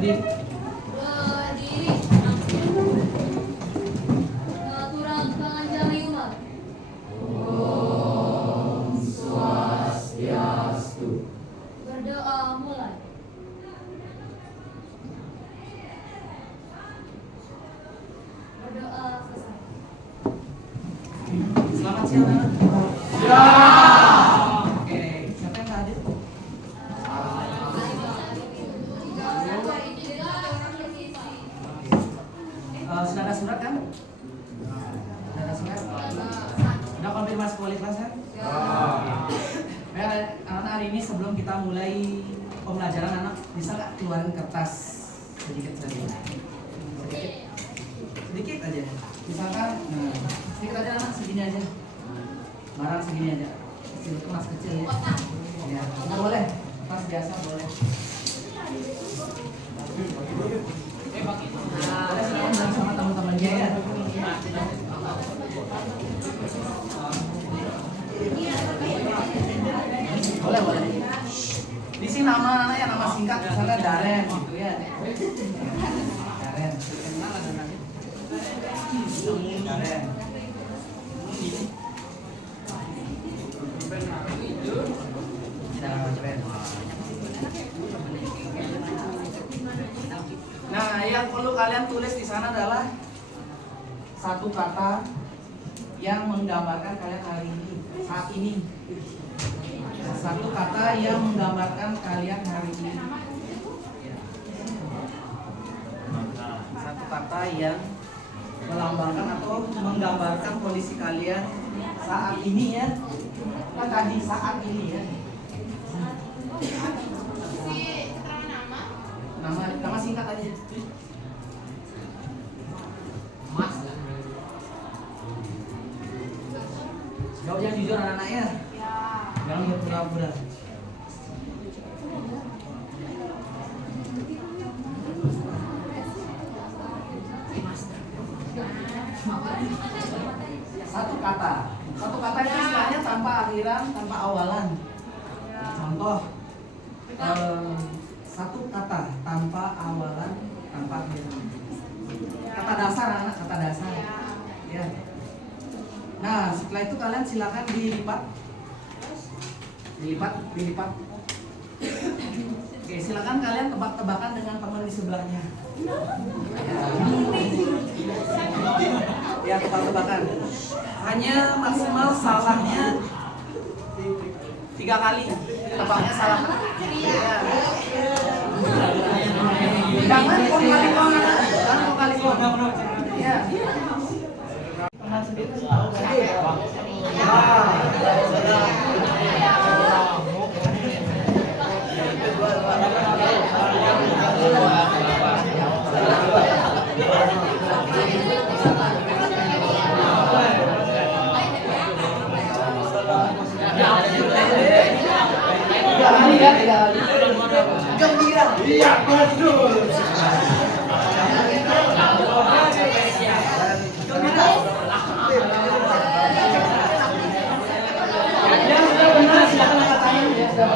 Berdiri. Turang panjang umat. Om Swastiastu. Berdoa mulai. Berdoa selesai. Selamat siang anak. Ya. Oke, siapa yang hadir? Sudah ada surat kan? Sudah ada surat? Sudah konfirmasi kualitas kan? Baik, anak hari ini sebelum kita mulai pembelajaran, anak bisa nggak keluarin kertas sedikit saja? Sedikit aja. Misalkan, sedikit aja anak, segini aja. Barang segini aja. Kecil itu mas kecil ya. Ya, nggak boleh. Pas biasa boleh. Boleh silakan sama teman-temannya ya. Boleh, boleh. Di sini nama anaknya nama singkat, misalnya Daren gitu ya. Daren. Daren. Nah, yang perlu kalian tulis di sana adalah satu kata yang menggambarkan kalian hari ini, saat ini. Satu kata yang menggambarkan kalian hari ini. Satu kata yang melambangkan atau menggambarkan kondisi kalian saat ini ya. Kan tadi saat ini ya. Nama singkat aja. Mas. Jawab yang jujur anak-anaknya. Jangan berpura-pura. Satu kata. Satu kata itu istilahnya tanpa akhiran, tanpa awalan. Contoh. Satu kata tanpa awalan, tanpa akhiran. Kata dasar anak, kata dasar. Ya. Nah, setelah itu kalian silakan dilipat. Dilipat. Oke, silakan kalian tebak-tebakan dengan teman di sebelahnya. Ya, tebak-tebakan. Hanya maksimal salahnya 3 kali. Tebaknya salah. Ya. Jangan kali-kali. Ya. Kenal sendiri. Gembira. Iya, betul. Yang sudah benar silakan angkat tangan. Ya, sudah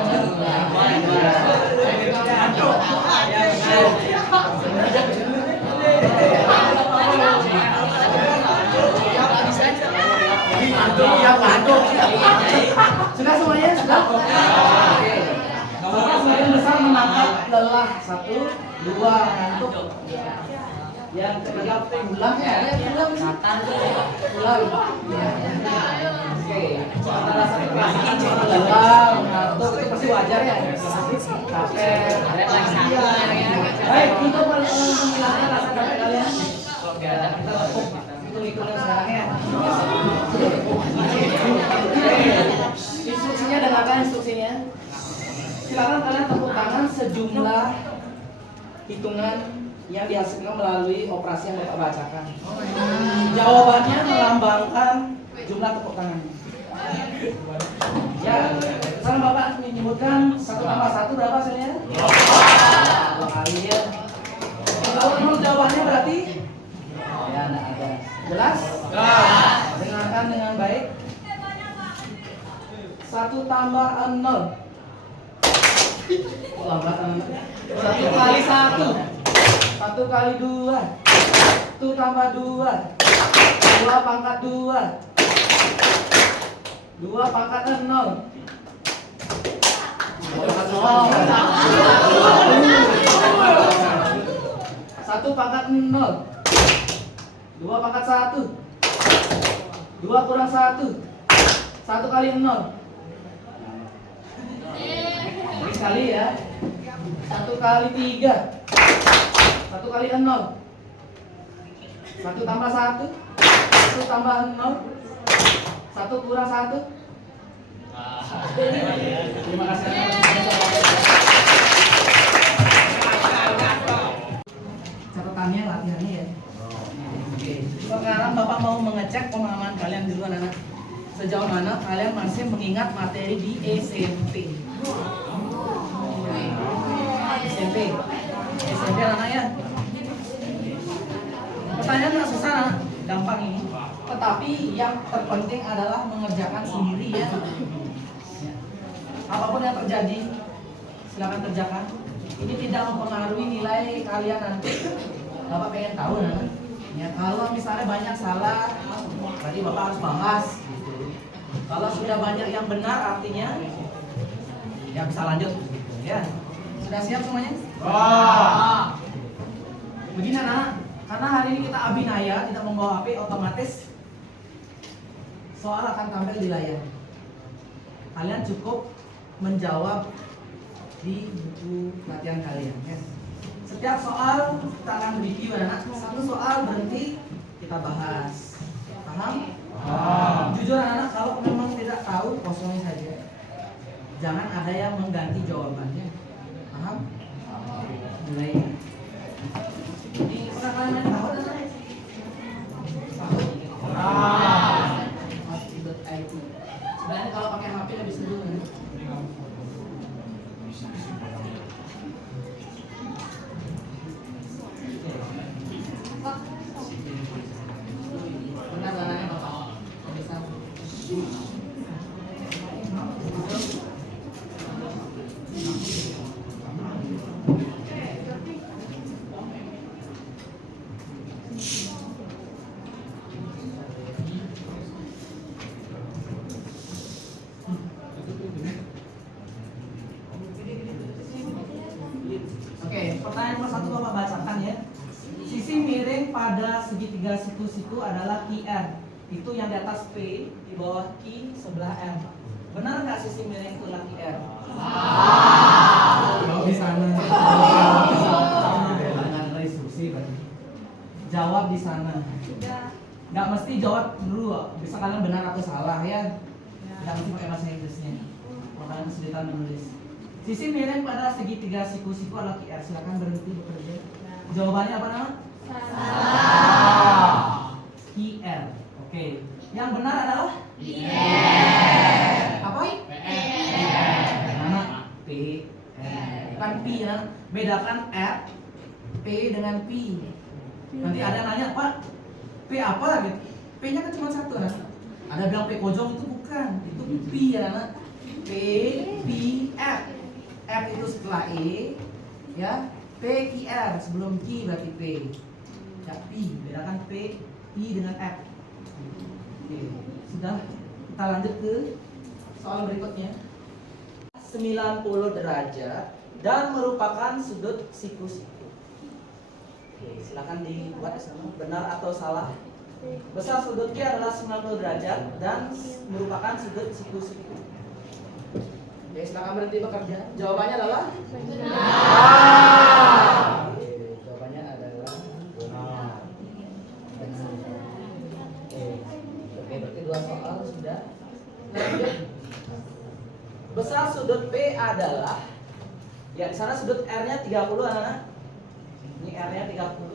Sudah semuanya? Sudah? Oke. Bapak sebagian besar menangkap lelah. 1, 2, ngantuk. Yang ketiga pulang ya? Pulang. Oke. Kata dasarnya klasik. Lelah, ngantuk itu pasti wajar ya. Capek. Baik, untuk menghilangkan rasa capek kalian. Kita lakukan hitung-hitungan sekarang ya. Instruksinya dengarkan instruksinya. Silakan kalian tepuk tangan sejumlah hitungan yang dihasilkan melalui operasi yang Bapak bacakan. Jawabannya melambangkan jumlah tepuk tangannya. Ya, sekarang Bapak menyebutkan 1 tambah 1 berapa hasilnya? 2 kali ya. Kalau menurut jawabannya berarti? Ya, enggak ada. Jelas? Jelas. Dengarkan dengan baik. 1 tambah 0. Kok lambat anak? 1 kali 1. 1 kali 2. 1 tambah 2. 2 pangkat 2. 2 pangkat 0. 1 pangkat 0. 2 pangkat 1. 2 kurang 1. 1 kali 0. Ini sekali ya. 1 kali 3. 1 kali 0. 1 tambah 1. 1 tambah 0. 1 kurang 1. Terima kasih. Catatannya latihannya ya. Oke. Sekarang Bapak mau mengecek pemahaman kalian dulu anak-anak. Sejauh mana kalian masih mengingat materi di SMP? SMP anak ya. Pertanyaan nggak susah anak, gampang ini. Tetapi yang terpenting adalah mengerjakan sendiri ya. Apapun yang terjadi, silakan kerjakan. Ini tidak mempengaruhi nilai kalian nanti. Bapak pengen tahu anak. Ya, kalau misalnya banyak salah, tadi Bapak harus bahas. Kalau sudah banyak yang benar artinya ya bisa lanjut ya. Sudah siap semuanya? Begini anak, karena hari ini kita abinaya tidak membawa HP, otomatis soal akan tampil di layar. Kalian cukup menjawab di buku latihan kalian ya. Setiap soal kita akan review anak. Satu soal berhenti kita bahas. Paham? Jujur anak-anak, kalau memang tidak tahu kosongin saja. Jangan ada yang mengganti jawabannya. Paham? Mulai. Jadi pernah kalian main tahu anak? Tahu? Sebenarnya kalau pakai HP lebih seru kan? Pertanyaan nomor 1 Bapak bacakan ya. Sisi miring pada segitiga siku-siku adalah QR. Itu yang di atas P, di bawah Q, sebelah M. Benar nggak sisi miring itu adalah QR? Di sana. Dengan instruksi berarti. Jawab di sana. Nggak mesti jawab dulu, bisa kalian benar atau salah ya. Tidak mesti pakai bahasa Inggrisnya. Makanya kesulitan menulis. Sisi miring pada segitiga siku-siku adalah QR. Silakan berhenti bekerja. Jawabannya apa nama? Salah. QR. Oke. Yang benar adalah? Apa? Nama P. Bukan P ya. Bedakan R, P dengan P. Nanti ada yang nanya, Pak, P apa gitu? P-nya kan cuma satu kan? Ada bilang P kojong, itu bukan. Itu P ya anak. P, P, F. F itu setelah E, ya. P, Q, R sebelum Q berarti P. Ya, P. Bedakan P, I dengan F. Oke, sudah. Kita lanjut ke soal berikutnya. 90 derajat dan merupakan sudut siku-siku. Oke, silakan dibuat sama benar atau salah. Besar sudut Q adalah 90 derajat dan merupakan sudut siku-siku. Oke, silakan berhenti bekerja. Jawabannya adalah benar. Jawabannya adalah benar. Oke, berarti 2 soal sudah. Lanjut. Besar sudut P adalah, ya di sana sudut R-nya 30 anak-anak. Ini R-nya 30.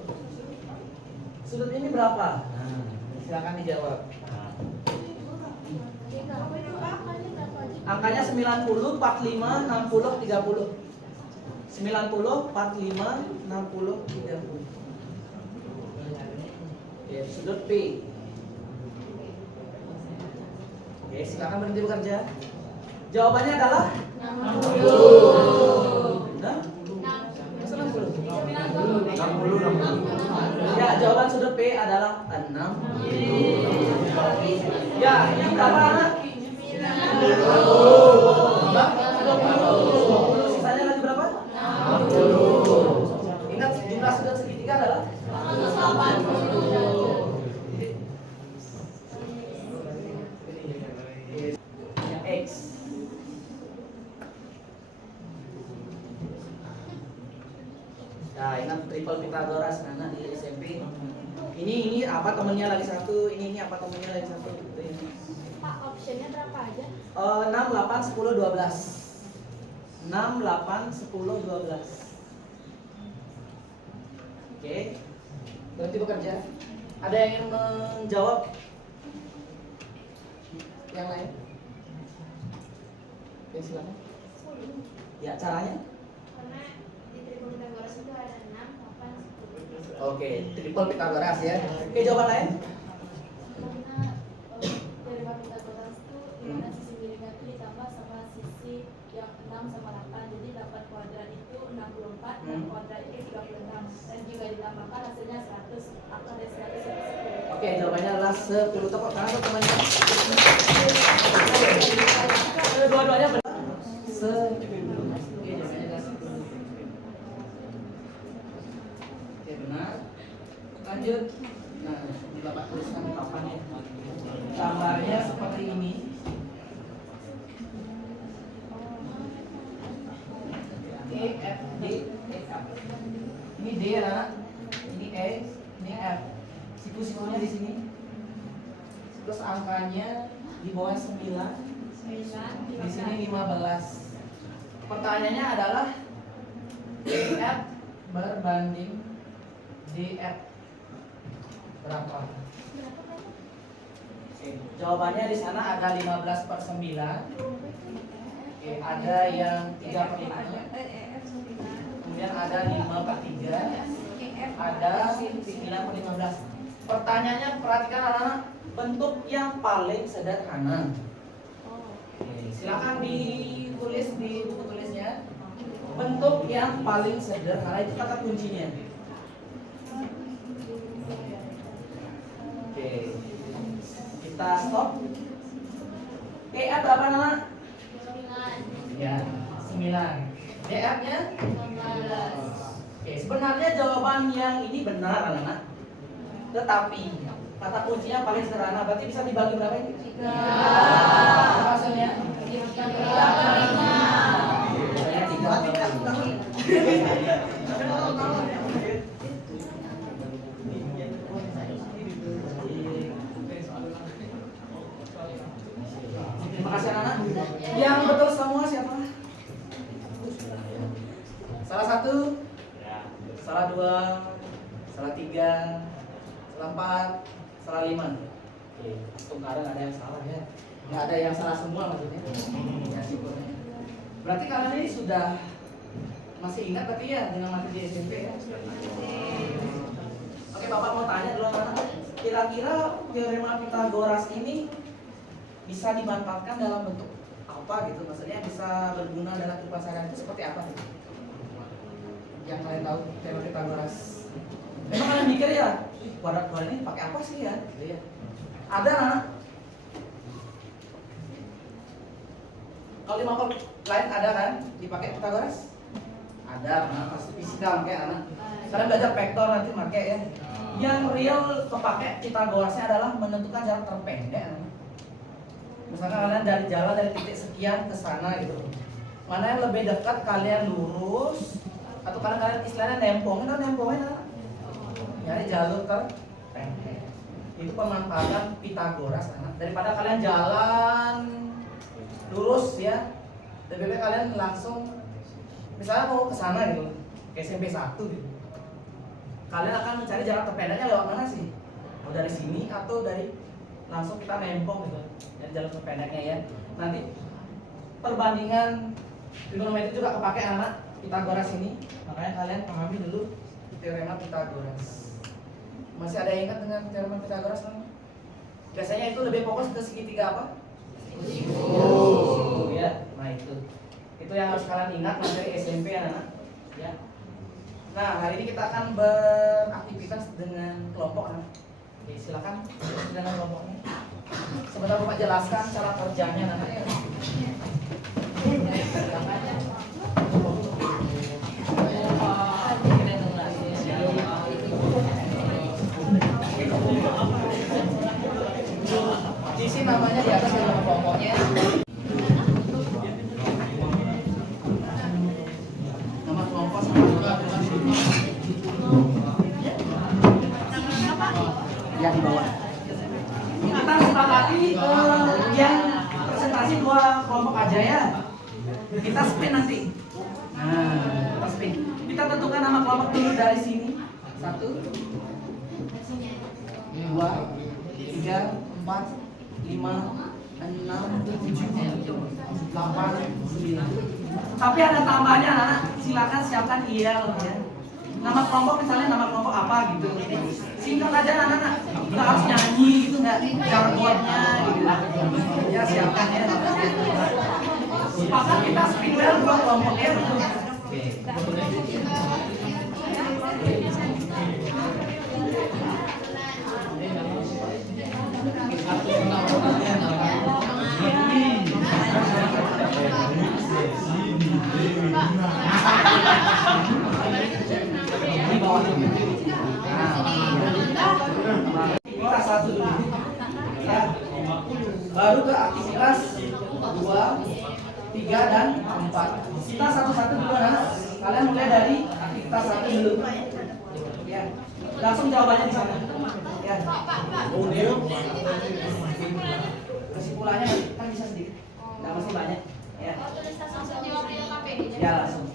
Sudut ini berapa? Silakan dijawab. Angkanya 90, 45, 60, 30. 90, 45, 60, 30. Ya, sudut P. Oke, silakan berhenti bekerja. Jawabannya adalah 60. Ya, jawaban sudut P adalah 6. Ya, ini berapa anak? 20. Sisanya lagi berapa? 60. Ingat jumlah sudut segitiga adalah 180. Ya, X. Nah, ingat triple Pythagoras karena di SMP. Ini apa temennya lagi satu, ini apa temennya lagi satu. Gitu ya. Pak, optionnya berapa aja? 6, 8, 10, 12. 6, 8, 10, 12. Oke. Berarti bekerja. Ada yang ingin menjawab? Yang lain? Oke, silakan. Ya, caranya? Karena di triple Pythagoras itu ada 6, 8, 10. Oke, triple Pythagoras ya. Oke, jawaban lain? Karena dari Pythagoras itu dimana sisi miringnya itu ditambah sama sisi yang 6 sama 8, jadi 8 kuadrat itu 64 dan kuadrat itu 36, dan jika ditambahkan hasilnya 100, akar dari 100 itu 10. Oke, jawabannya adalah 10. Tepuk tangan untuk temannya. Dua-duanya benar. 10. Oke, jawabannya adalah 10. Oke, benar. Lanjut. Nah, di Bapak tuliskan di papan ya. Gambarnya seperti ini. E, F, D, E, F. Ini D ya, anak. Ini E, ini F. Siku-sikunya di sini. Terus angkanya di bawah 9. Di sini 15. Pertanyaannya adalah DF berbanding DF berapa? Oke, jawabannya di sana ada 15/9. Oke, ada yang 3/5. Kemudian ada 5/3. Ada 9/15. Pertanyaannya perhatikan anak-anak, bentuk yang paling sederhana. Oke, silakan ditulis di buku tulisnya. Bentuk yang paling sederhana itu kata kuncinya. Oke, kita stop. PF berapa anak? 9. Ya, 9. DF-nya? 19. Oke, sebenarnya jawaban yang ini benar anak-anak. Tetapi kata kuncinya paling sederhana, berarti bisa dibagi berapa ini? 3. Apa hasilnya? 3/5. Saya 3/5. Terima kasih anak-anak. Yang betul semua siapa? Salah satu, salah dua, salah tiga, salah 4, salah 5. Oke, kadang ada yang salah ya. Nggak ada yang salah semua maksudnya. Ya syukurnya. Berarti kalian ini sudah masih ingat berarti ya dengan materi di SMP ya? Oke, Bapak mau tanya dulu anak-anak. Kira-kira teorema Pythagoras ini bisa dimanfaatkan dalam bentuk apa gitu? Maksudnya bisa berguna dalam kehidupan sehari-hari itu seperti apa gitu? Yang kalian tahu teorema Pythagoras? Memang kalian mikir ya, kuadrat-kuadrat ini pakai apa sih ya? Gitu ya. Ada anak? Kalau di mapel lain ada kan dipakai Pythagoras? Ada, nah, pasti fisika pakai anak. Kalian belajar vektor nanti pakai ya. Yang real kepake Pythagorasnya adalah menentukan jarak terpendek. Anak. Misalkan kalian dari jalan dari titik sekian ke sana gitu. Mana yang lebih dekat kalian lurus atau kalian istilahnya nempongin atau nempongin anak. Nyari jalur terpendek. Itu pemanfaatan Pythagoras anak. Daripada kalian jalan lurus ya, lebih baik kalian langsung misalnya mau ke sana gitu, ke SMP 1 gitu. Kalian akan mencari jarak terpendeknya lewat mana sih? Mau dari sini atau dari langsung kita nempong gitu. Dari jalur terpendeknya ya. Nanti perbandingan trigonometri juga kepake anak Pythagoras ini. Makanya kalian pahami dulu teorema Pythagoras. Masih ada yang ingat dengan teorema Pythagoras kan? Biasanya itu lebih fokus ke segitiga apa? Ya, nah itu yang harus kalian ingat materi SMP anak-anak. Ya. Nah, hari ini kita akan beraktivitas dengan kelompok. Oke, silakan dengan kelompoknya. Sebentar Bapak jelaskan cara kerjanya nanti ya. Di sini namanya di atas ada kelompoknya. Nama kelompok sama yang di bawah. Kita sepakati yang presentasi dua kelompok aja ya. Kita spin nanti. Nah, kita spin. Kita tentukan nama kelompok dulu dari sini. 1, 2, 3, 4, 5, 6, 7, 8, 9. Tapi ada tambahnya, anak. Silakan siapkan IEL ya. Nama kelompok misalnya nama kelompok apa gitu. Singkat aja anak-anak. Nggak harus nyanyi gitu, nggak jargonnya gitu. Ya siapkan ya. Sepakat kita spin well dua kelompok ya. Di bawah. Kita satu dulu. Ya. Baru ke aktivitas 2, 3 dan 4. Kita satu-satu dulu anak. Kalian mulai dari aktivitas 1 dulu. Ya. Langsung jawabannya di sana. Ya. Kesimpulannya kan bisa sedikit. Enggak mesti banyak. Ya. Ya langsung.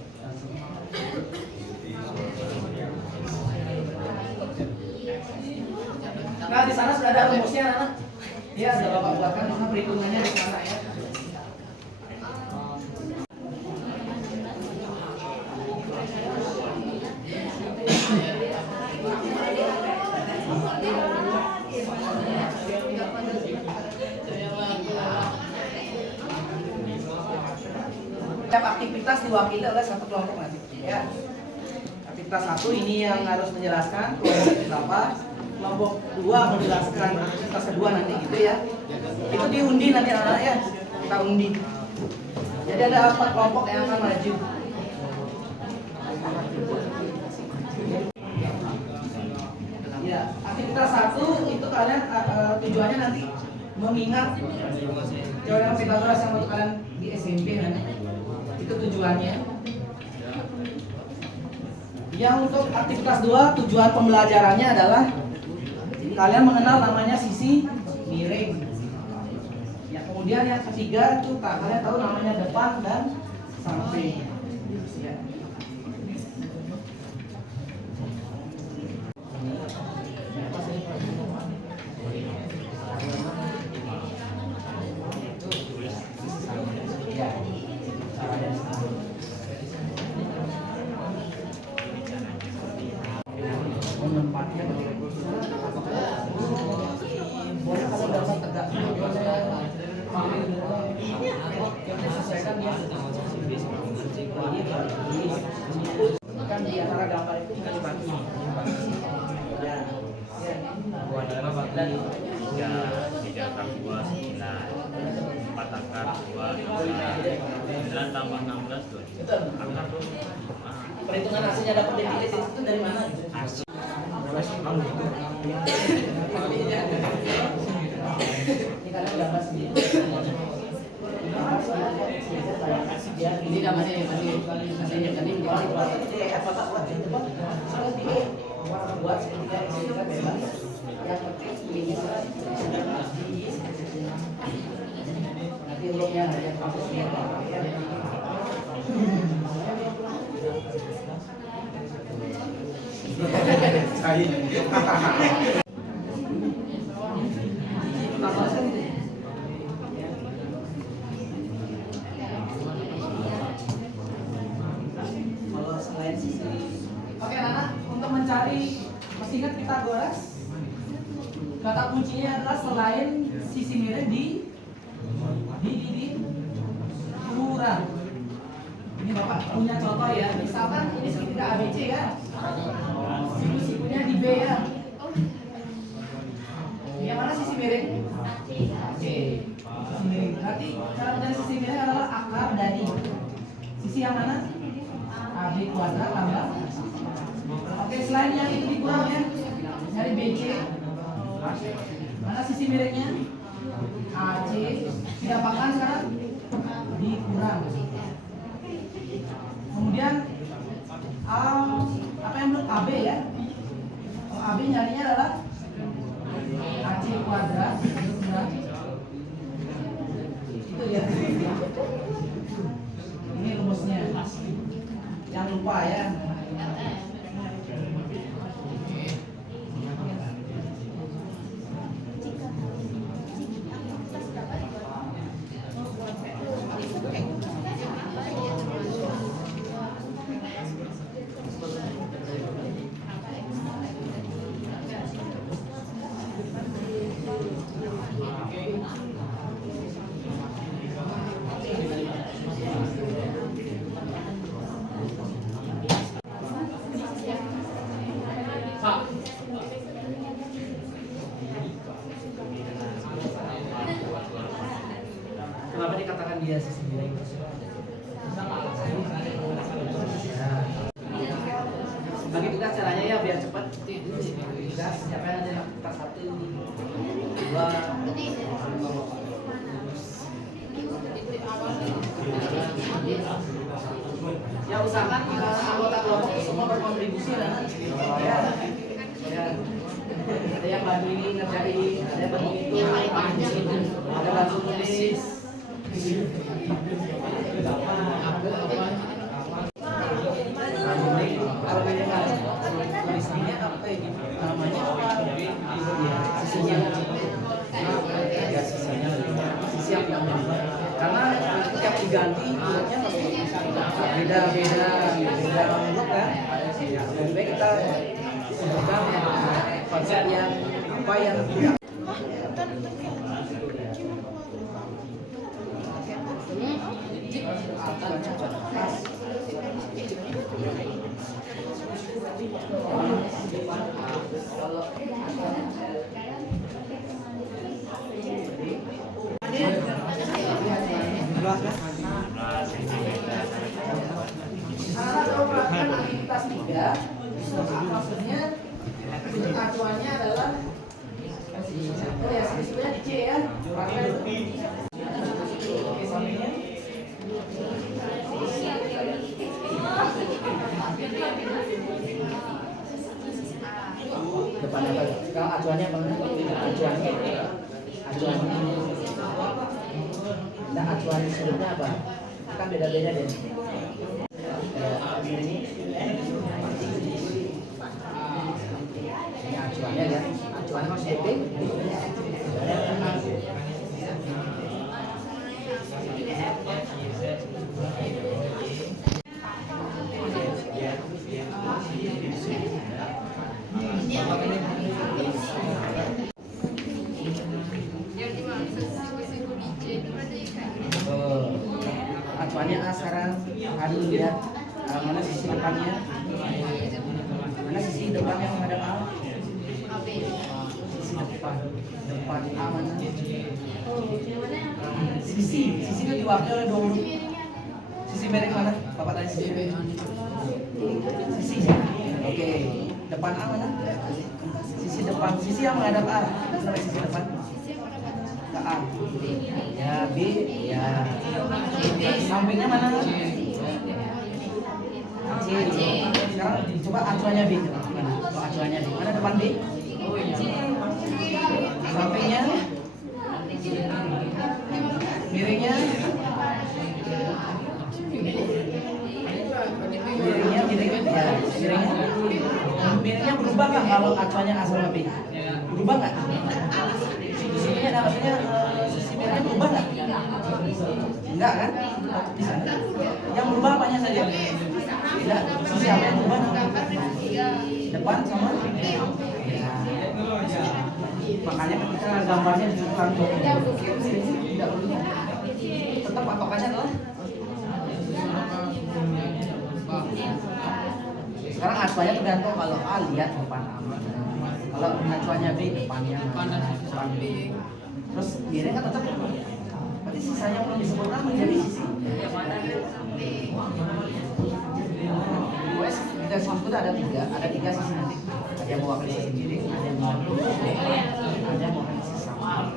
Nah di sana sudah ada rumusnya anak. Ya sudah Bapak buatkan karena perhitungannya di sana ya. Setiap aktivitas diwakili oleh satu kelompok nanti. Ya. Aktivitas 1 ini yang harus menjelaskan kelompok apa. Kelompok 2 menjelaskan aktivitas kedua nanti gitu ya. Itu diundi nanti anak-anak ya. Kita undi. Jadi ada 4 kelompok yang akan maju. Ya, aktivitas 1 itu kalian tujuannya nanti mengingat teorema Pythagoras yang waktu kalian di SMP nanti. Itu tujuannya. Yang untuk aktivitas 2 tujuan pembelajarannya adalah kalian mengenal namanya sisi miring. Ya, kemudian yang ketiga itu kalian tahu namanya depan dan samping. Ya. Kan di antara gambar itu kita dibagi. Ya. Buat dalam dan 3 akar 2 9, 4 akar 2 9 tambah 16 tuh. Betul. Akar tuh. Perhitungan hasilnya dapat dari itu dari mana? Ini kalian gambar sendiri. Ini namanya masih jadi buat segitiga bebas. Yang penting ini nanti ulungnya yang kasusnya ya. Kalau selain sisi, oke anak, untuk mencari masih ingat Pythagoras, kata kuncinya adalah selain sisi miring di kurang. Ini Bapak punya contoh ya, misalkan ini segitiga ABC kan, sikunya di B ya. Yang mana sisi miring? AC. Sisi miring. Berarti cara mencari sisi miring adalah akar dari sisi yang mana? AB kuadrat tambah. Oke, selain yang itu dikurang ya, cari BC. Mana sisi miringnya? AC. Didapatkan sekarang? Dikurang. Kemudian apa yang menurut AB ya? Kalau AB nyarinya adalah AC kuadrat kurang. Itu ya. Ini rumusnya. Jangan lupa ya. Kenapa dikatakan dia sisi miring? Bagi tugas caranya ya biar cepat. Tugas siapa yang ada kertas 1, 2, ya usahakan anggota kelompok semua berkontribusi lah. Ya. Ada yang bantu ini ngerjain, ada yang bantu itu, ada bantu nulis. Kalau beda kan tulisannya apa ini? Namanya apa? Ya, sisinya. Ya, sisinya. Sisi yang gambar. Karena setiap diganti bentuknya pasti beda-beda bentuk kan. Lebih baik kita sebutkan konsep yang apa yang tidak. Kalau melakukan aktivitas 3, maksudnya acuannya adalah ya sebetulnya di C ya. Oke, sampingnya. Depan apa? Kalau acuannya apa? Acuannya. Nah, acuan sebelumnya apa? Kan beda-beda deh. Ini acuannya kan? Acuannya harus DP. Acuannya A sekarang. Aduh lihat mana sisi depannya. Mana sisi depan yang menghadap A? Sisi depan A mana? Sisi itu diwakili oleh 2 huruf. Sisi miring mana? Bapak tanya sisi miring. Sisi. Oke. Depan A mana? Sisi depan. Sisi yang menghadap A. Sampai sisi depan. Ke A. Ya B. Ya. Sampingnya mana? C. Sekarang coba acuannya B. Mana? Acuannya B. Mana depan B? Sampingnya? Miringnya? Miringnya? Ya, miringnya berubah nggak kalau acuannya A sama B? Berubah nggak? Sisinya maksudnya sisi miringnya berubah nggak? Enggak kan? Di sana. Yang berubah apanya saja? Tidak. Sisi apa yang berubah? Depan sama? Ya. Makanya ketika gambarnya ditunjukkan tidak berubah. Tetap patokannya adalah Sekarang acuannya tergantung kalau A lihat depan A. Kalau acuannya B depannya depan B. Terus miring kan tetap. Berarti sisanya belum disebutkan menjadi sisi. Wes kita sebut ada tiga sisi nanti. Ada yang mewakili sisi miring, ada yang mewakili sisi sama.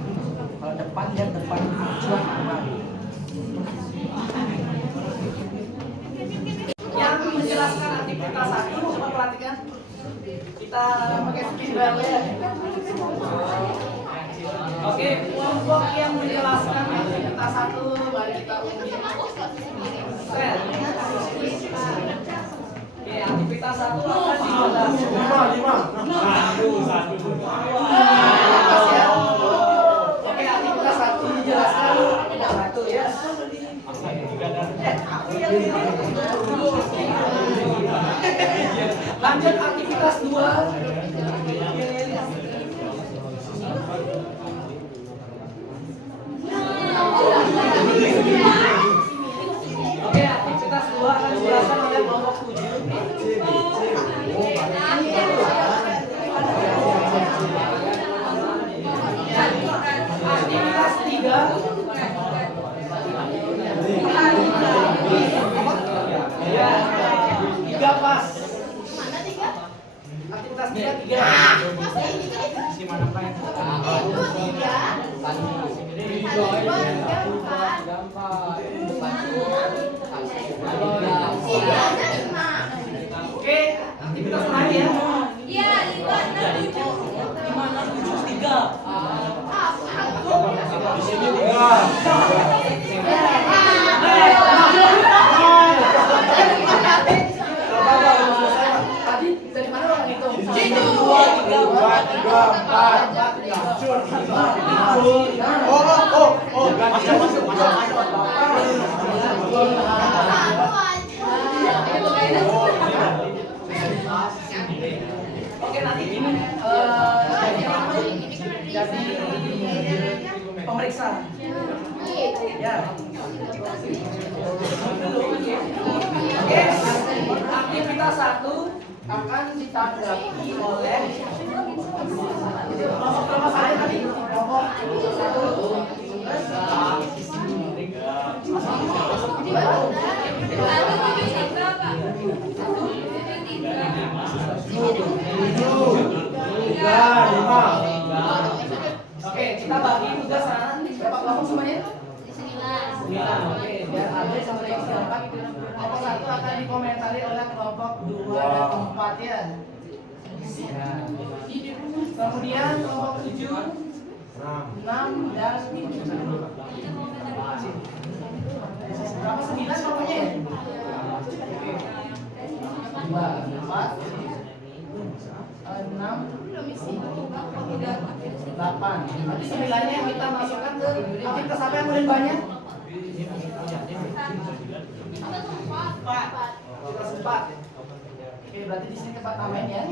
Kalau depan lihat depan acuan apa? Yang menjelaskan aktivitas satu coba perhatikan. Kita pakai spidol ya. Oke, kelompok yang menjelaskan aktivitas satu mari kita uji. Set. Oke, aktivitas satu akan dijelaskan. 5. Oke, aktivitas satu dijelaskan satu ya. Lanjut aktivitas 2. Oke, aktivitas 2 akan dijelaskan oleh kelompok 7. Aktivitas 3. Ya, 3 pas. Mana 3? Aktivitas 3. Di mana Pak? Itu 3. Oke, aktivitas lain ya. Iya, 5. Tadi dari mana orang itu? 2, 3, 4. Oke, nanti ini jadi pemeriksa. Ya. Oke, aktivitas 1 akan ditanggapi oleh kelompok berapa saya tadi? Kelompok 5. Oke, kita bagi tugas berapa kelompok semuanya? 9. Oke, biar ada sampai yang keempat. Kelompok 1 akan dikomentari oleh kelompok 2 dan 4 ya. Kemudian kelompok 7, 6 dan 7. Berapa 9 kelompoknya ya? 2, 4, 6, 8. Nanti 9-nya yang kita masukkan ke aktivitas apa yang paling banyak? Aktivitas 4. Oke, berarti di sini tempat tambahin ya.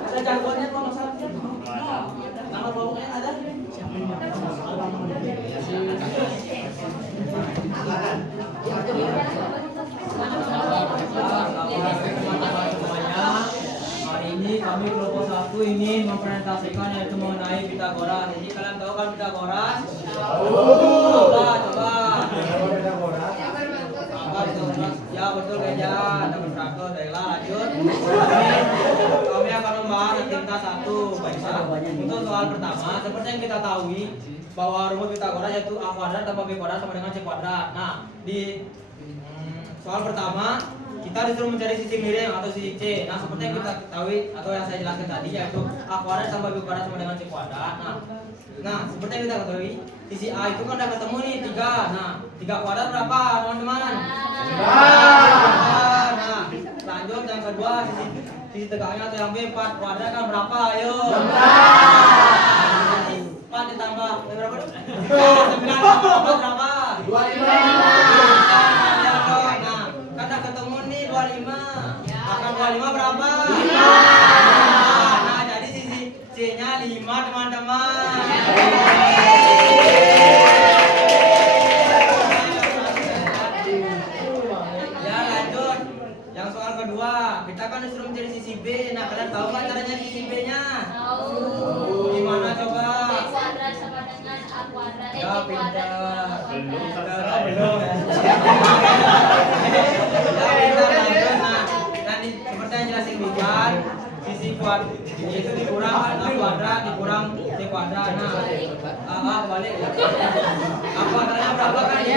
Ada jargonnya kalau nggak salah. Nama kelompoknya ada? Hari ini kami kelompok 1 ingin mempresentasikan yaitu mengenai Pitagoras. Jadi kalian tahu kan Pitagoras? Coba. Ya betul Geja, dapat praktek. Baiklah lanjut. Kami akan membahas aktivitas 1. Baiklah. Untuk soal pertama, seperti yang kita tahu bahwa rumus Pitagoras yaitu A kuadrat tambah B kuadrat sama dengan C kuadrat. Nah, di soal pertama kita disuruh mencari sisi miring atau sisi C. Nah, seperti yang kita ketahui atau yang saya jelaskan tadi yaitu A kuadrat tambah B kuadrat sama dengan C kuadrat. Nah, seperti yang kita ketahui sisi A itu kan udah ketemu nih 3. Nah, 3 kuadrat berapa teman-teman? 3. Nah, lanjut yang kedua sisi tegaknya atau yang B 4 kuadrat kan berapa? Ayo. 4 ditambah berapa? 9 ditambah berapa? 25. Nah, kan ketemu nih 25. Akan 25 berapa? 5. Nah, jadi sisi C-nya Ya lanjut. Yang soal kedua, kita kan disuruh mencari sisi B. Nah, kalian tahu kan caranya sisi B-nya? Gimana coba? B kuadrat sama dengan A kuadrat. Ya, C kuadrat. pintar. Belum. Belum. Ya, pintar lanjut. Nah, nanti seperti yang jelasin Mijan, sisi kuadrat itu dikurang A kuadrat dikurang C kuadrat. Nah, balik. A kuadratnya berapa kan? 5.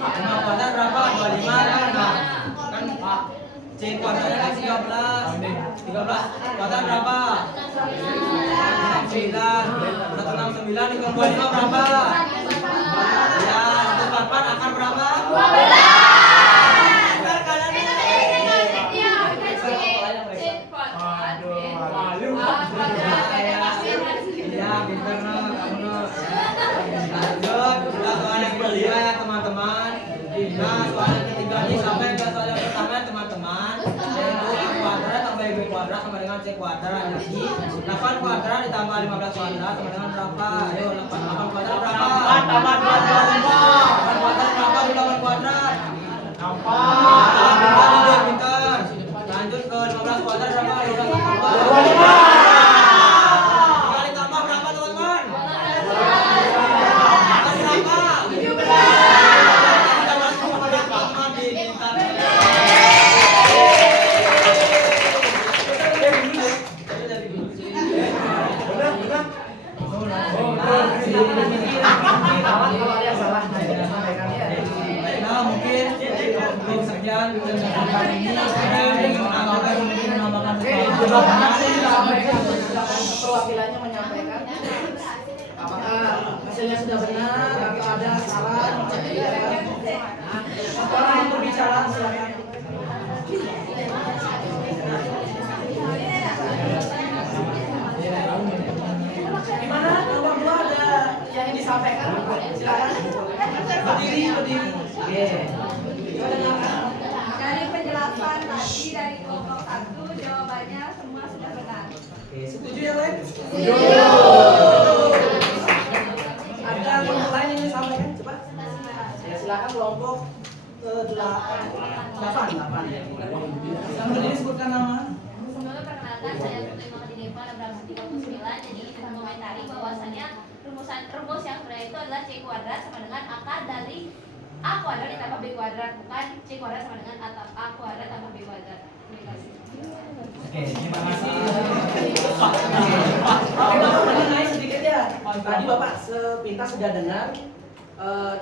5 kuadrat berapa? 25 kan? Nah, kan C kuadratnya kan 13. 13 kuadrat berapa? 9. 169 dikali 25 berapa? Ya, 144 akan berapa? 12. Ntar kalian ya, pintar no, kamu no. Lanjut, kita soal yang kedua ya teman-teman. Nah, soal yang ketiga ini sampai ke soal yang pertama ya teman-teman. Yaitu A kuadrat tambah B kuadrat sama dengan C kuadrat. Jadi 8 kuadrat ditambah 15 kuadrat sama dengan berapa? Ayo, 8 kuadrat berapa? 8 kuadrat berapa di 8 kuadrat? 4. Pintar. Lanjut ke 15 kuadrat berapa? 15 kuadrat. Kali tambah berapa teman-teman? Nah, mungkin untuk sekian kali ini saya ingin menambahkan Perwakilannya menyampaikan apakah hasilnya sudah benar atau ada salah. Orang yang berbicara silakan. Gimana? Nomor 2 ada yang ingin disampaikan? Silakan. Berdiri. Oke. Coba dengarkan. Dari penjelasan tadi dari kelompok 1 jawabannya semua sudah benar. Oke, setuju yang lain? Ada kelompok lain yang disampaikan? Coba. Ya, silakan kelompok 8 ya. Yang berdiri sebutkan nama. Sebelumnya perkenalkan saya Putri Mahdi Devan Abraham 39. Jadi kita komentari bahwasannya rumus yang sebenarnya itu adalah C kuadrat sama dengan akar dari A kuadrat ditambah B kuadrat, bukan C kuadrat sama dengan A kuadrat tambah B kuadrat. Terima kasih. Oke, terima kasih. Oke, Bapak mengenai sedikit ya. Tadi Bapak sepintas sudah dengar.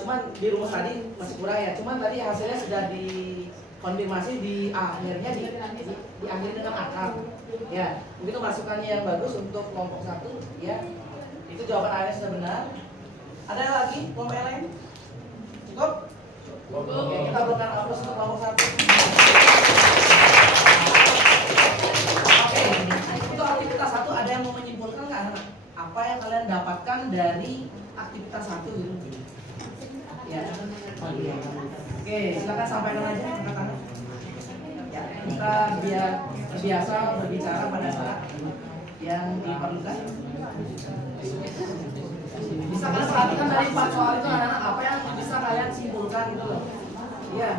Cuman di rumus tadi masih kurang ya. Cuman tadi hasilnya sudah dikonfirmasi di akhirnya diakhiri dengan akar. Ya, mungkin itu masukannya yang bagus untuk kelompok 1 ya. Itu jawaban akhirnya sudah benar. Ada lagi kelompok yang lain? Cukup? Oke, kita berikan aplaus untuk kelompok 1. Oke, itu aktivitas 1. Ada yang mau menyimpulkan nggak anak? Apa yang kalian dapatkan dari aktivitas 1 gitu? Ya. Oke, silakan sampaikan aja angkat tangan. Ya, kita biar terbiasa berbicara pada saat yang diperlukan. Bisa kalian perhatikan dari 4 soal itu anak-anak apa yang bisa kalian simpulkan gitu loh. Iya.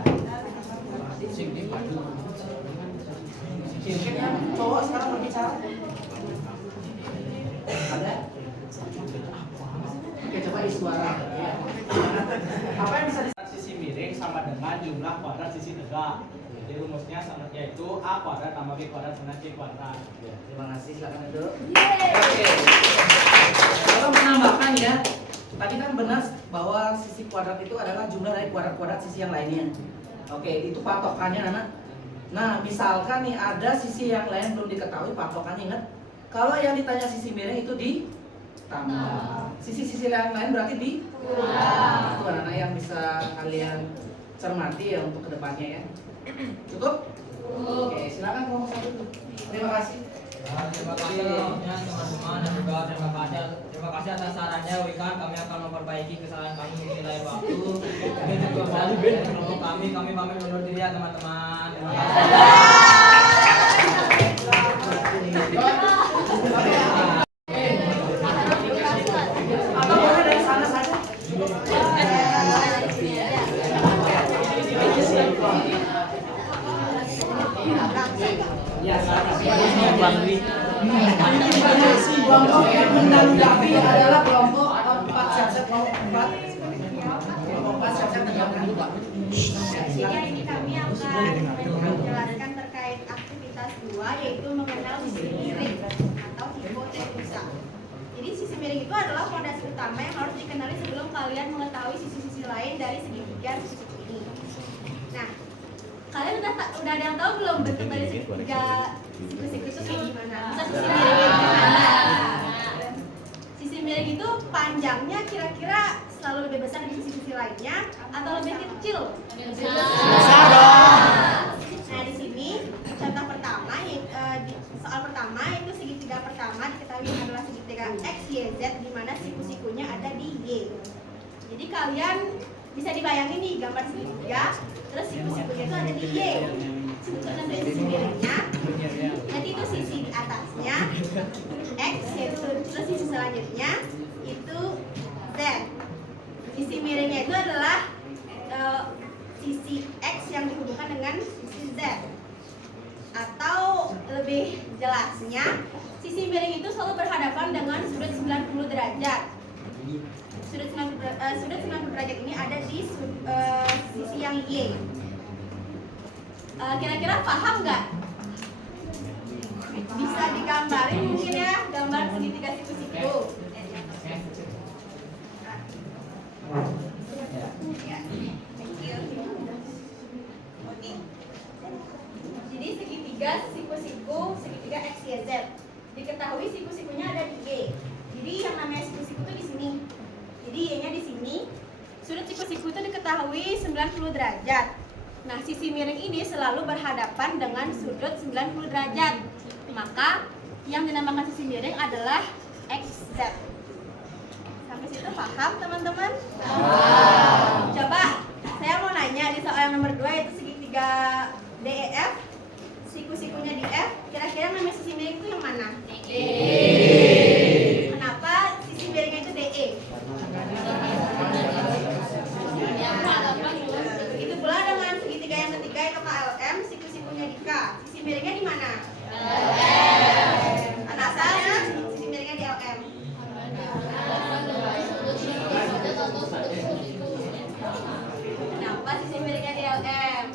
Mungkin yang cowok sekarang berbicara. Ada? Oke, coba isi suara. Ya. Apa yang bisa Sisi miring sama dengan jumlah kuadrat sisi tegak. Jadi rumusnya sama, yaitu A kuadrat tambah B kuadrat sama C kuadrat. Terima kasih, silakan duduk. Oke. Kalau menambahkan ya, tadi kan benar bahwa sisi kuadrat itu adalah jumlah dari kuadrat-kuadrat sisi yang lainnya. Oke, itu patokannya anak. Nah, misalkan nih ada sisi yang lain belum diketahui patokannya, ingat. Kalau yang ditanya sisi miring itu ditambah. Sisi-sisi yang lain berarti dikurang. Itu anak-anak yang bisa kalian cermati ya untuk kedepannya ya. Cukup? Oke, silakan kelompok 1. Terima kasih. Terima kasih teman-teman dan juga terima kasih atas sarannya Wikan. Kami akan memperbaiki kesalahan kami di lain waktu. Ini juga kelompok kami pamit undur diri ya teman-teman. Terima kasih. Ya, Si kelompok yang menanggapi adalah kelompok 4 siap-siap kelompok 4. Kelompok 4 siap-siap menanggapi. Jadi ini kami akan menjelaskan terkait aktivitas 2 yaitu mengenal sisi miring atau hipotenusa. Jadi sisi miring itu adalah fondasi utama yang harus dikenali sebelum kalian mengetahui sisi-sisi lain dari segitiga sisi ini. Nah, kalian udah ada yang tahu belum bentuk dari segitiga siku-siku itu kayak gimana? Bisa sisi miring itu gimana? Sisi miring itu panjangnya kira-kira selalu lebih besar dari sisi-sisi lainnya atau lebih kecil? besar dong. Nah, di sini contoh pertama soal pertama itu segitiga pertama diketahui adalah segitiga X, Y, Z di mana siku-sikunya ada di Y. Jadi kalian bisa dibayangin nih gambar segitiga, terus siku-sikunya itu ada di Y. Sebutkan dari sisi miringnya, nanti itu sisi di atasnya X, terus sisi selanjutnya itu Z. Sisi miringnya itu adalah sisi X yang dihubungkan dengan sisi Z. Atau lebih jelasnya, sisi miring itu selalu berhadapan dengan sudut 90 derajat. Sudut 90 derajat ini ada di sisi yang Y. Kira-kira paham nggak? Bisa digambarin mungkin ya, gambar segitiga siku-siku. Jadi segitiga siku-siku, segitiga X, Y, Z. Diketahui siku-sikunya ada di Y. Jadi yang namanya siku-siku itu di sini. Jadi Y-nya di sini. Sudut siku-siku itu diketahui 90 derajat. Nah, sisi miring ini selalu berhadapan dengan sudut 90 derajat. Maka yang dinamakan sisi miring adalah XZ. Sampai situ paham teman-teman? Coba saya mau nanya di soal yang nomor 2 itu segitiga DEF, siku-sikunya di F, kira-kira namanya sisi miring itu yang mana? DE. Kenapa sisi miringnya itu DE? Begitu pula dengan segitiga yang ketiga itu KLM, siku-sikunya di K, sisi miringnya di mana? LM. Kenapa sisi miringnya di LM? Kenapa sisi miringnya di LM?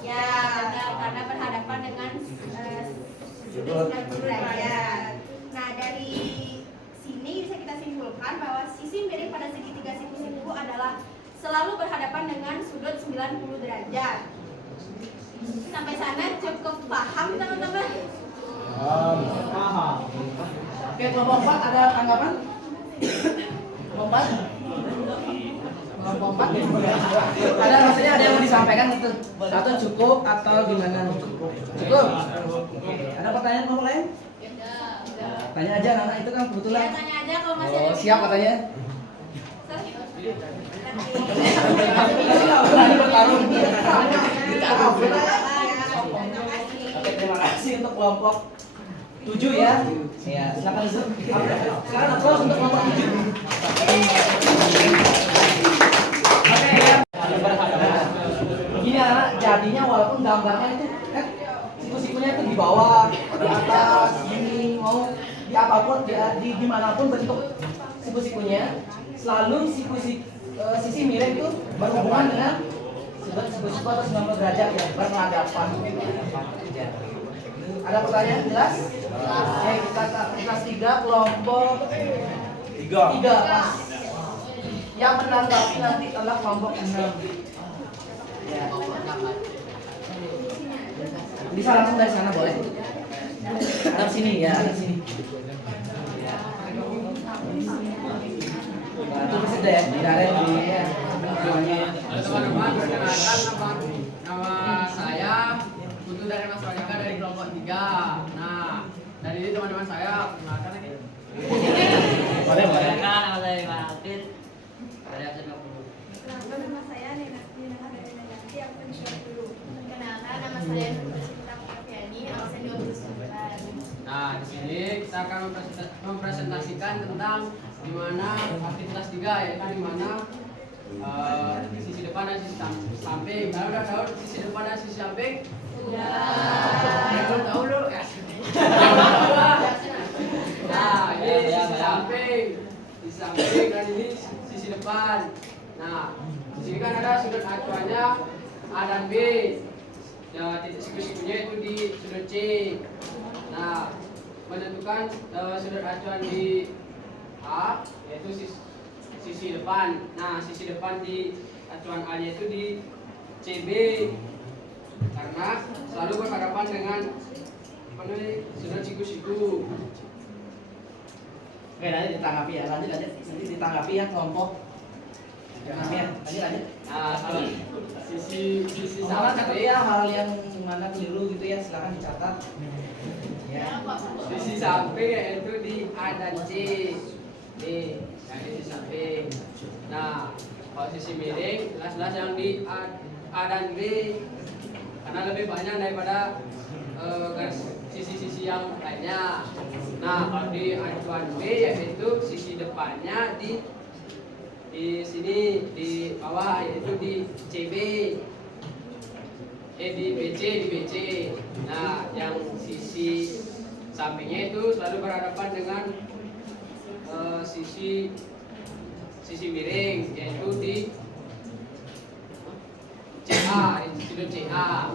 Ya, karena berhadapan dengan sudut 90 derajat. Nah, dari sini bisa kita simpulkan bahwa sisi miring pada segitiga siku-siku adalah selalu berhadapan dengan sudut 90 derajat. Sampai sana cukup paham teman-teman? Paham. Oke, kelompok 4 ada tanggapan? Kelompok 4? Kelompok 4 ada maksudnya ada yang mau disampaikan gitu? Atau cukup atau gimana? Cukup? Oke, ada pertanyaan kelompok lain? Tanya aja anak itu kan kebetulan. Ya, tanya aja kalau masih ada. Siap katanya. Oke, terima kasih untuk kelompok 7 ya. Ya, silakan Isu. Sekarang applause untuk kelompok 7. Oke, ya. Begini anak, jadinya walaupun gambarnya itu kan siku-sikunya itu di bawah, di atas, gini, mau di apapun, di dimanapun bentuk siku-sikunya, selalu sisi miring itu berhubungan dengan sudut siku-siku atau 90 derajat ya, berhadapan. Ada pertanyaan jelas? Oke, kita kelas 3 kelompok 3 pas. Yang menanggapi nanti adalah kelompok 6. Ya. Bisa langsung dari sana boleh. Ada sini ya, ada sini. Itu bisa deh, direct di teman-teman, perkenalkan nama saya Putu dari Mas Wajaka dari kelompok 3. Nah, dari ini teman-teman saya perkenalkan lagi. Boleh. Nama saya Martin dari absen 50. Nama saya Nina Hadanyanti, absen 20. Perkenalkan, nama saya Nur Sinta Muhafiani, absen 29. Nah, di sini kita akan mempresentasikan tentang di mana aktivitas 3, yaitu di mana sisi depan dan sisi samping. Kalau udah tahu sisi depan dan sisi samping? Ya, belum tahu lu. Nah, ini sisi samping. Sisi samping dan ini sisi depan. Nah, di sini kan ada sudut acuannya A dan B. Ya, titik siku-sikunya itu di sudut C. Nah, menentukan sudut acuan di A yaitu sisi depan. Nah, sisi depan di acuan A-nya itu di CB karena selalu berhadapan dengan sudut siku-siku. Oke, nanti ditanggapi ya. Lanjut. Nanti ditanggapi ya kelompok. Ditanggapi ya. Lanjut. Nah, kalau sisi Salah samping ya hal yang mana keliru gitu ya, silakan dicatat. Ya. sisi samping yaitu di A dan C. Nih, yang di sisi samping. Nah, kalau sisi miring jelas-jelas yang di A dan B karena lebih banyak daripada sisi-sisi yang lainnya. Nah, kalau di acuan B yaitu sisi depannya di sini di bawah yaitu di CB. Di BC. Nah, yang sisi sampingnya itu selalu berhadapan dengan sisi miring yaitu di CA, di sudut CA.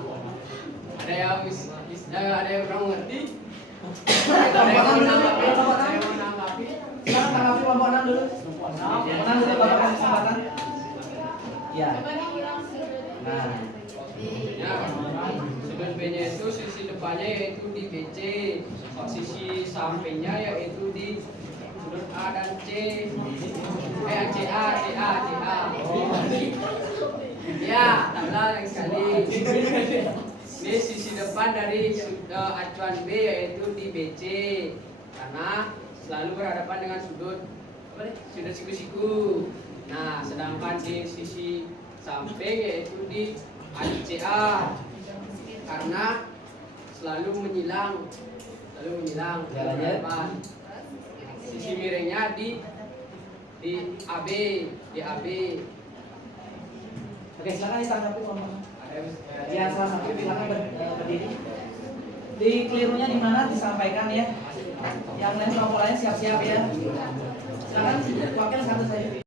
Ada yang kurang mengerti? Ada yang mau menanggapi? Silakan tanggapi kelompok 6 dulu. Kelompok 6 dulu Bapak kasih kesempatan. Ya. Nah, Ya, sudut B-nya itu sisi depannya yaitu di BC, sisi sampingnya yaitu di sudut A dan C. CA. Ya, tambah yang sekali. Ini sisi depan dari acuan B yaitu di BC karena selalu berhadapan dengan sudut siku-siku. Nah, sedangkan di sisi samping yaitu di ACA karena selalu menyilang Ya, lanjut. depan. Sisi miringnya di AB. oke, silakan ditanggapi kelompok 6. Ada Yang salah satu silakan berdiri. Di kelirunya di mana disampaikan ya. Yang lain kelompok lain siap-siap ya. Silakan wakil satu saja.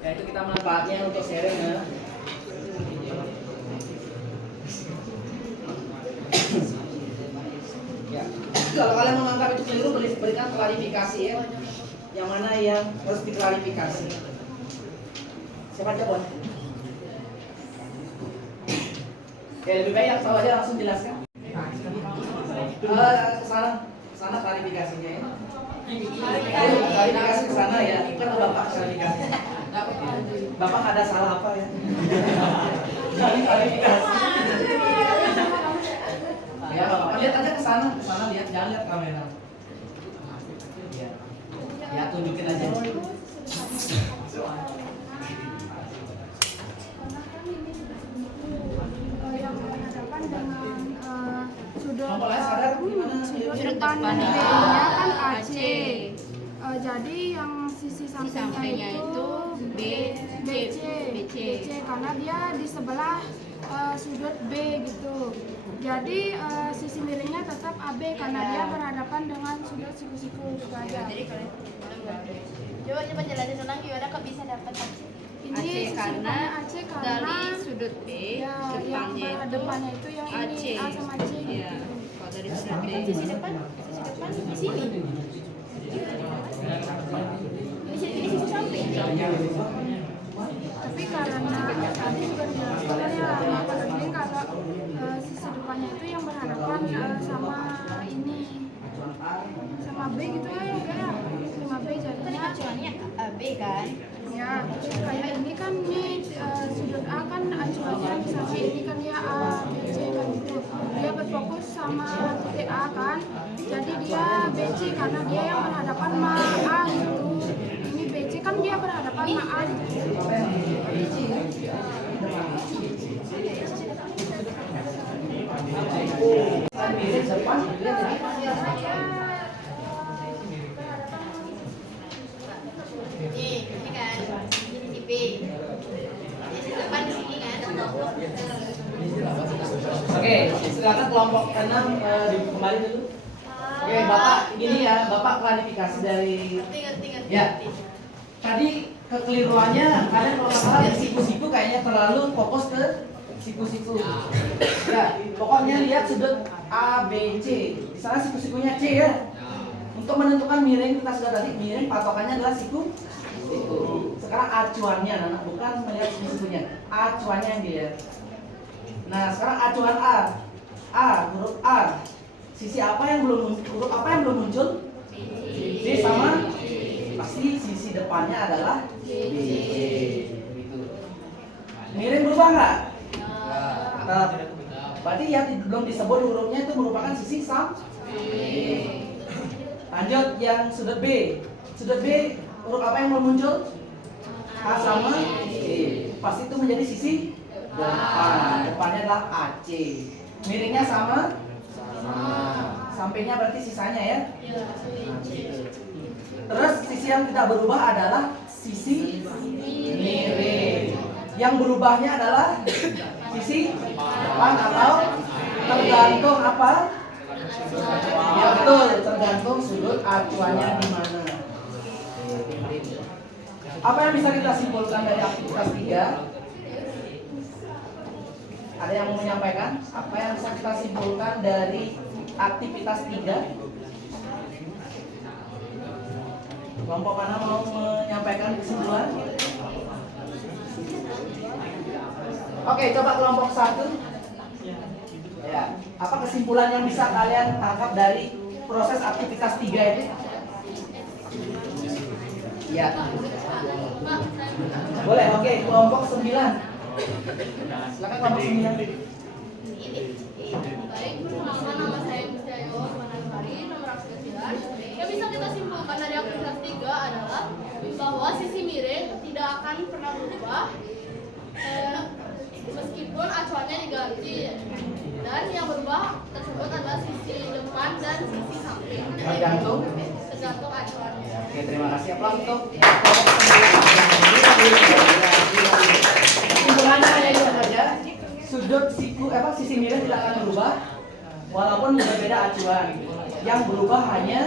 Ya, itu kita manfaatnya untuk sharing ya. Ya. Kalau kalian menganggap itu keliru, berikan klarifikasi ya. Yang mana yang harus diklarifikasi. Siapa jawab? Oke, lebih baik yang tahu aja langsung jelaskan. Sana klarifikasinya ya. Klarifikasi ke sana ya. Bukan Bapak klarifikasi. Bapak ada salah apa ya? Klarifikasi. Ya, Bapak lihat aja ke sana lihat, jangan lihat kamera. Ya, tunjukin aja. Yang berhadapan dengan sudut Kelompok lain sadar gimana? sudut depan B-nya kan AC. Jadi yang sisi sampingnya itu BC karena dia di sebelah sudut B gitu. Jadi sisi miringnya tetap AB karena dia berhadapan dengan sudut siku-siku gitu aja. Coba jelasin ulang gimana kok bisa dapat AC? Ini sisi karena AC karena dari sudut B ya, yang depannya depannya itu yang ini A sama C gitu. Iya. Kalau dari sudut B sisi depan di sini. Di sisi samping. Tapi karena tadi juga dijelaskan ya apalagi kalau sisi depannya itu yang berhadapan sama ini sama B gitu ya kayak sama B jadinya Acuannya AB kan? ya kayak ini kan nih sudut A kan acuannya misalnya ini kan ya A B C kan gitu dia berfokus sama titik A kan jadi dia B C karena dia yang berhadapan sama A gitu ini B C kan dia berhadapan sama A gitu. Mirip depan, Ini kan Oke, silakan kelompok 6 kembali dulu. Oke, Bapak ini ya, Bapak klarifikasi dari ya. Tadi kekeliruannya kalian kalau nggak salah di siku-siku kayaknya terlalu fokus ke siku-siku. Ya, pokoknya lihat sudut A, B, C. Di sana siku-sikunya C ya. Untuk menentukan miring kita sudah tadi miring patokannya adalah siku. Sekarang acuannya, anak bukan melihat siku-sikunya. Acuannya yang dilihat. Nah, sekarang acuan A. A, huruf A. Sisi apa yang belum huruf apa yang belum muncul? C sama pasti sisi depannya adalah B. Begitu. Miring berubah nggak? Tetap. Berarti yang belum disebut hurufnya itu merupakan sisi samping. Lanjut yang sudut B. Sudut B huruf apa yang belum muncul? A sama C. Pasti itu menjadi sisi depan. Depannya adalah AC. Miringnya sama? Sampingnya berarti sisanya ya? Terus sisi yang tidak berubah adalah sisi miring. Yang berubahnya adalah sisi depan atau tergantung apa? Ya betul, tergantung sudut acuannya di mana. Apa yang bisa kita simpulkan dari aktivitas 3? Ada yang mau menyampaikan? Apa yang bisa kita simpulkan dari aktivitas 3? Kelompok mana mau menyampaikan kesimpulan? Oke, coba kelompok 1. Ya, apa kesimpulan yang bisa kalian tangkap dari proses aktivitas 3 ini? Ya. Boleh, oke, kelompok 9. Silakan kelompok 9. Baik, perkenalkan nama saya Musyayo Manasari, nomor absen 9. Yang bisa kita simpulkan dari aktivitas 3 adalah bahwa sisi miring tidak akan pernah berubah meskipun acuannya diganti, dan yang berubah tersebut adalah sisi depan dan sisi samping. Tergantung acuannya. Oke, terima kasih. Aplaus untuk kesimpulannya hanya itu saja. Sudut sisi miring tidak akan berubah walaupun berbeda acuan. Yang berubah hanya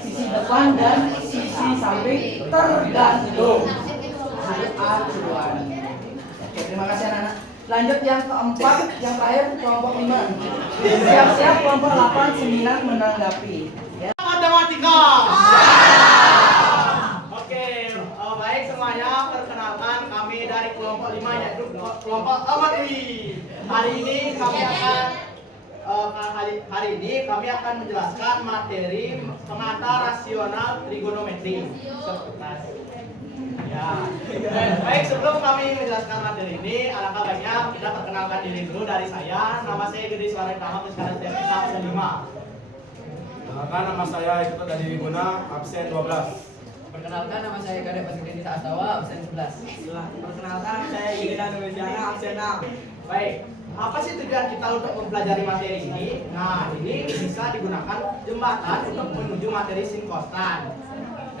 sisi depan dan sisi samping tergantung sudut acuan. Oke, terima kasih anak-anak. Lanjut yang keempat, yang terakhir kelompok 5. Siap-siap kelompok 8, 9 menanggapi. Ya. Matematika. Oke, baik semuanya, perkenalkan kami dari kelompok 5 yaitu kelompok Amatwi. Hari ini kami akan menjelaskan materi penata rasional trigonometri. Ya. Baik, sebelum kami menjelaskan materi ini, alangkah baiknya kita perkenalkan diri dulu dari saya. Nama saya Gede Suara Tama, sekarang saya absen 5. Perkenalkan, nama saya Ikut dari Guna, absen 12. Perkenalkan, nama saya Kadep Pasukeni Saatawa, absen 11. Perkenalkan, saya Yudhina Nurjana, absen 6. Baik, apa sih tujuan kita untuk mempelajari materi ini? Nah, ini bisa digunakan jembatan untuk menuju materi sin konstan.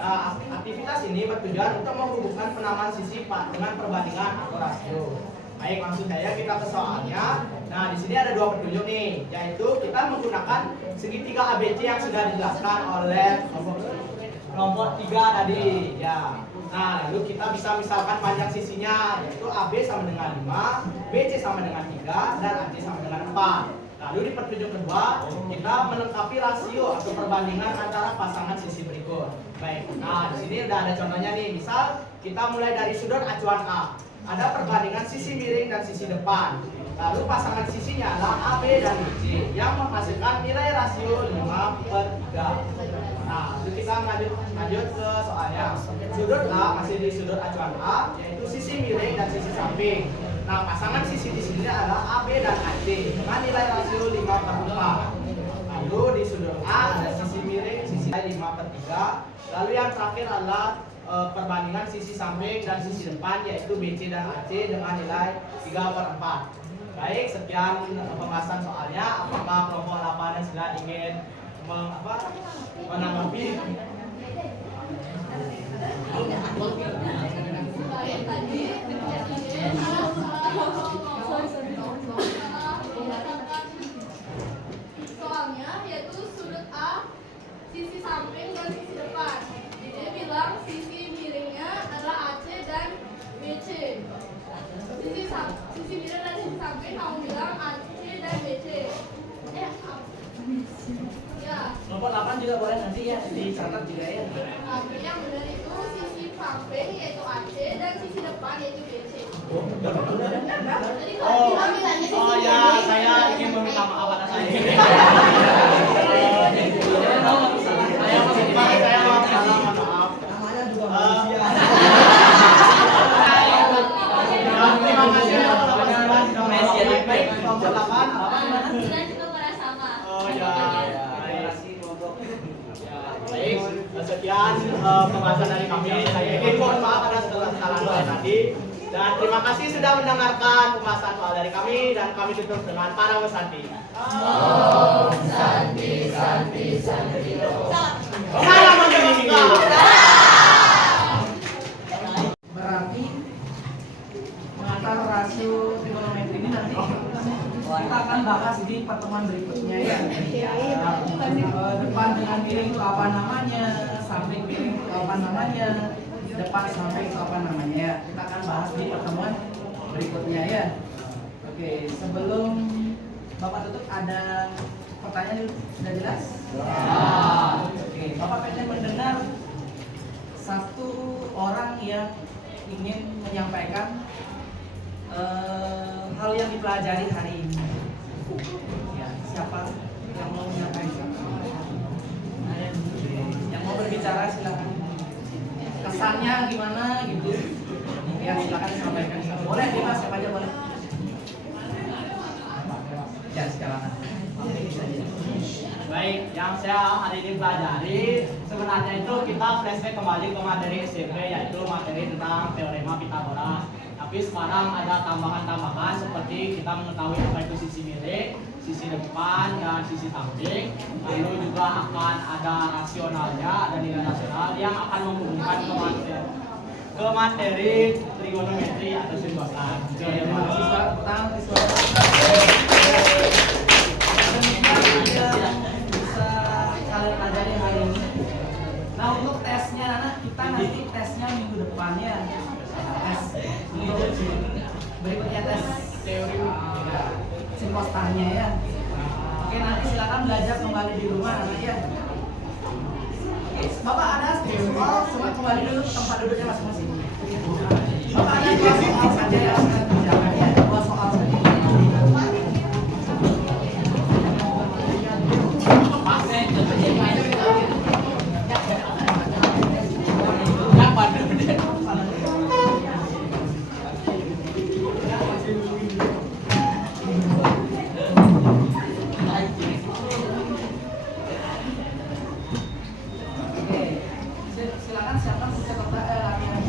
Nah, aktivitas ini bertujuan untuk menghubungkan penamaan sisi dengan perbandingan atau rasio. Baik, langsung saja kita ke soalnya. Nah, di sini ada 2 petunjuk nih, yaitu kita menggunakan segitiga ABC yang sudah dijelaskan oleh kelompok 3 tadi. Ya. Nah, lalu kita bisa misalkan panjang sisinya, yaitu AB sama dengan 5, BC sama dengan 3, dan AC sama dengan 4. Lalu di petunjuk kedua, kita melengkapi rasio atau perbandingan antara pasangan sisi berikut. Baik, nah di sini udah ada contohnya nih. Misal kita mulai dari sudut acuan A. Ada perbandingan sisi miring dan sisi depan. Lalu pasangan sisinya adalah AB dan BC yang menghasilkan nilai rasio 5/3. Nah, lalu kita lanjut ke soalnya. Sudut A masih di sudut acuan A, yaitu sisi miring dan sisi samping. Nah, pasangan sisi di sini adalah AB dan AC dengan nilai rasio 5/4. Lalu di sudut A ada sisi miring, sisi 5/3. Lalu yang terakhir adalah perbandingan sisi samping dan sisi depan, yaitu BC dan AC dengan nilai 3/4. Baik, sekian pembahasan soalnya. Apakah kelompok 8 dan 9 ingin menanggapi? samping dan sisi depan. Jadi bilang sisi miringnya adalah AC dan BC. Sisi miring dan sisi samping kamu bilang AC dan BC. Ya. Nomor 8 juga boleh nanti ya dicatat juga ya. Yang benar itu sisi samping yaitu AC dan sisi depan yaitu BC. Jadi kalau bilang bilangnya sisi Oh ya, miring, saya ingin meminta maaf atas saya. Saya maaf, maaf. Namanya juga Terima kasih teman-teman sudah menonton. Baik, nomor 8 apa gimana? Dan juga para sama. Oh ya. Baik, sekian pembahasan dari kami. Saya ingin mohon maaf atas segala kesalahan saya tadi. Dan terima kasih sudah mendengarkan pembahasan soal dari kami dan kami tutup dengan para Santi. Salam matematika. berarti mengantar rasio trigonometri ini nanti kita akan bahas di pertemuan berikutnya ya. Depan dengan miring itu apa namanya, samping miring itu apa namanya, depan samping itu apa namanya ya. Kita akan bahas di pertemuan berikutnya ya. Oke, sebelum Bapak tutup ada pertanyaan sudah jelas? Oke, Bapak pengen mendengar satu orang yang ingin menyampaikan hal yang dipelajari hari ini. Ya, siapa yang mau menyampaikan? Yang mau berbicara silakan. Kesannya gimana gitu? Ya silakan sampaikan. Boleh bebas siapa aja boleh. Ya silakan. Baik, yang saya hari ini pelajari sebenarnya itu kita flashback kembali ke materi SMP yaitu materi tentang teorema Pitagoras. Tapi sekarang ada tambahan-tambahan seperti kita mengetahui apa itu sisi miring, sisi depan dan sisi samping. Lalu juga akan ada rasionalnya, ada nilai rasional yang akan menghubungkan ke materi trigonometri atau sinkosan. Siswa pertama siswa bisa kalian pelajari hari ini. Nah untuk tesnya anak kita nanti tesnya minggu depan ya. Tes untuk berikutnya tes teori simpostannya ya. Oke nanti silakan belajar kembali di rumah anak ya. Oke, Bapak ada soal semua kembali dulu ke tempat duduknya masing-masing. Bapak ada 2 soal saja ya, jangan ya 2 soal saja. Silakan siapa peserta latihan.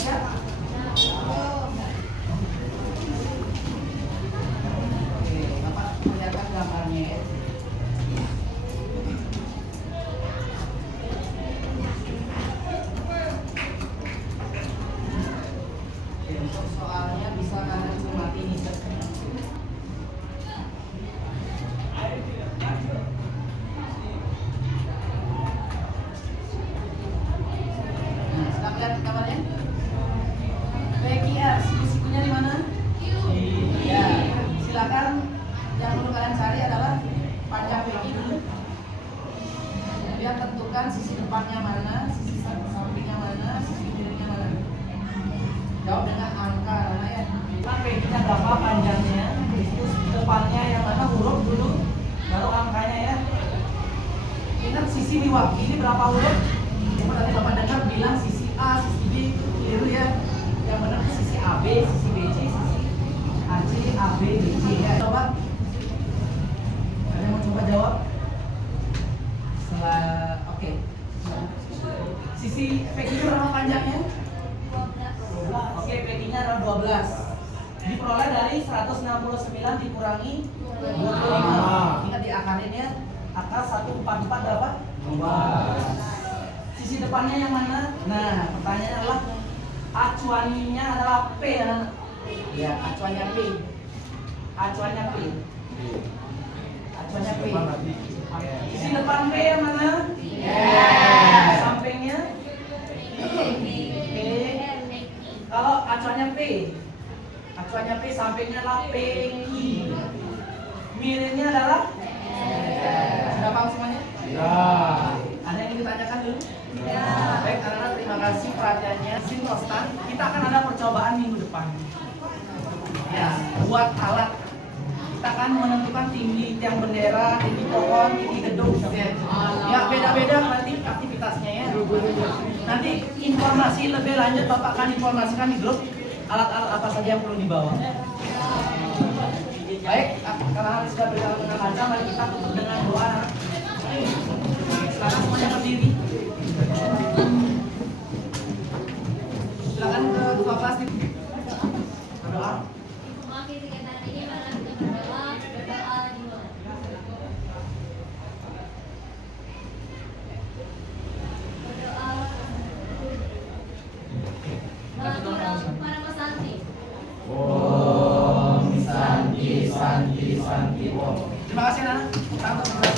Siap? Oke, Bapak perlihatkan gambarnya ya. Oke, untuk soalnya bisa kalian cermati nih. Nah, sudah kelihatan gambarnya? PQR, siku-sikunya di mana? Ya, silakan. Yang perlu kalian cari adalah panjang PQ dulu. Kemudian tentukan sisi depannya mana, sisi sampingnya mana, sisi miringnya mana. Jawab dengan angka karena ya. PQ-nya berapa panjangnya, terus depannya yang mana huruf dulu, baru angkanya ya. Ingat sisi diwakili berapa huruf? Yang tadi Bapak dengar bilang sisi A, sisi B itu keliru ya. Yang benar sisi AB, sisi BC, sisi AC, AB, BC ya. Coba. Ada yang mau coba jawab? Oke. Sisi PQ berapa panjangnya? 12. Oke, PQ-nya adalah 12. Diperoleh dari 169 dikurangi 25. Ingat diakalin ya. Akal 144 berapa? 12. Sisi depannya yang mana? Nah, pertanyaannya adalah acuannya adalah P ya. Ya, acuannya P. Acuannya P. Acuannya P. Sisi depan P yang mana? Sampingnya P. Kalau acuannya P. Acuannya P, sampingnya adalah PI. Miringnya adalah sudah paham semuanya? Ya. Ada yang ingin ditanyakan dulu? Baik, anak-anak terima kasih perhatiannya. Simrostan, kita akan ada percobaan minggu depan. Ya, buat alat. Kita akan menentukan tinggi tiang bendera, tinggi pohon, tinggi gedung. Ya, beda-beda nanti aktivitasnya ya. Nanti informasi lebih lanjut Bapak akan informasikan di grup alat-alat apa saja yang perlu dibawa. Baik, karena sudah berjalan dengan lancar, mari kita tutup dengan doa. Silakan semuanya berdiri. Silakan ke ketua kelas berdoa. Mengakhiri kegiatan ini, mari kita berdoa dimulai. Berdoa. Para pesantren. Om Santi Santi Santi Om. Terima kasih anak.